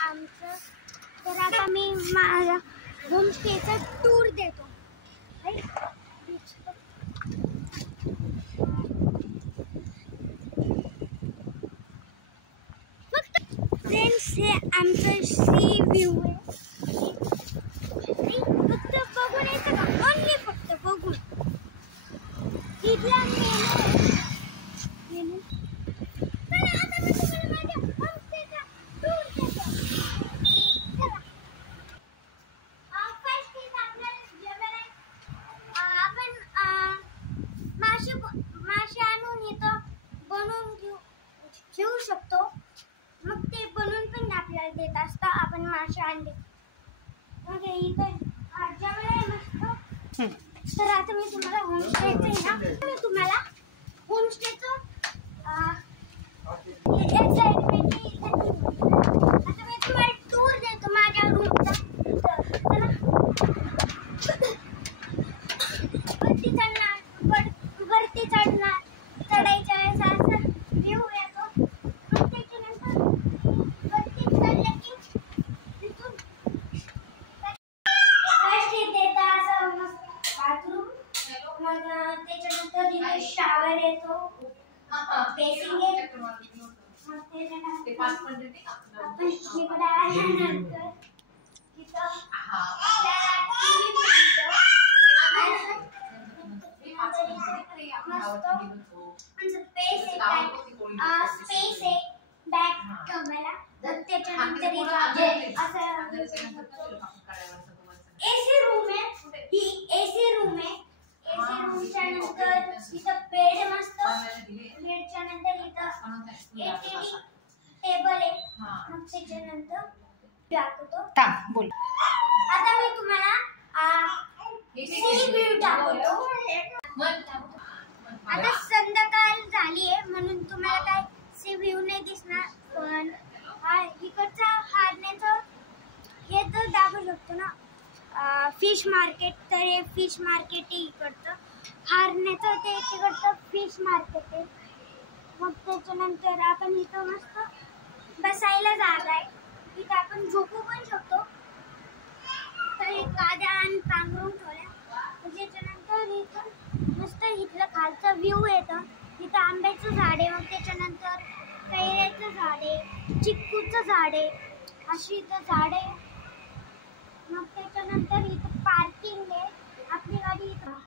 आमचं तर आता मी माझ्या होमस्टेचा टूर देतो. फ्रेंड्स, हे आमचं सी व्ह्यू आहे. फक्त बघून येतं का? ओनली फक्त बघून. इथला मेनू आता मी तुम्हाला माझ्या होमस्टेचा टूर देतो. फर्स्ट इज आपल्याला जेवण आहे. आपण मासे आणून इथं बनवून घेऊ शकतो. मग ते बनवून पण आपल्याला देत असतं. आपण मासे आणले मग इथं जेवण आहे मस्त. तर आता मी तुम्हाला होमस्टेचं आहे ना, मी तुम्हाला होमस्टेचं आता मी तुम्हाला टूर देतो माझ्या रूमचा. वरती चढणार चढायच्या वेळेस असा व्ह्यू येतो. मग त्याच्यानंतर वरती चढलं की तिथून फर्स्ट इथे असं मस्त बाथरूम. मग त्याच्यानंतर इथे शॉवर येतो, बेसिंग आहे. मग त्याच्यानंतर आपण इकडे आल्यानंतर तिथं आपल्याला टीव्ही मिळतो. स्पेस आहे बॅग ठेवायला. त्याच्यानंतर एसी रूम आहे. ही एसी रूम आहे. एसी रूमच्या नंतर इथं बेड मस्त. बेडच्या नंतर इथं एलईडी टेबल आहे. मग त्याच्यानंतर दाखवतो. बोल. आता मी तुम्हाला सी व्ह्यू दाखवतो. आता संध्याकाळ झाली आहे म्हणून तुम्हाला काय सी व्ह्यू नाही दिसणार. पण इकडचा हारण्याचं हे तर दाखवू शकतो ना. फिश मार्केट, तर हे फिश मार्केट आहे इकडचं. हारण्याचं ते तिकडचं फिश मार्केट आहे. मग त्याच्यानंतर आपण इथं मस्त बसायला जागा आहे. इथं आपण झोपू पण शकतो. तर एक गाद्या आणि पांघरून ठेवल्या. त्याच्यानंतर इथं मस्त इथलं खालचं व्ह्यू येतं. इथं आंब्याचं झाड आहे. मग त्याच्यानंतर कैऱ्याचं झाड आहे, चिक्कूचं झाड आहे. अशी इथं झाड आहे. मग त्याच्यानंतर इथं पार्किंग आहे. आपली गाडी इथं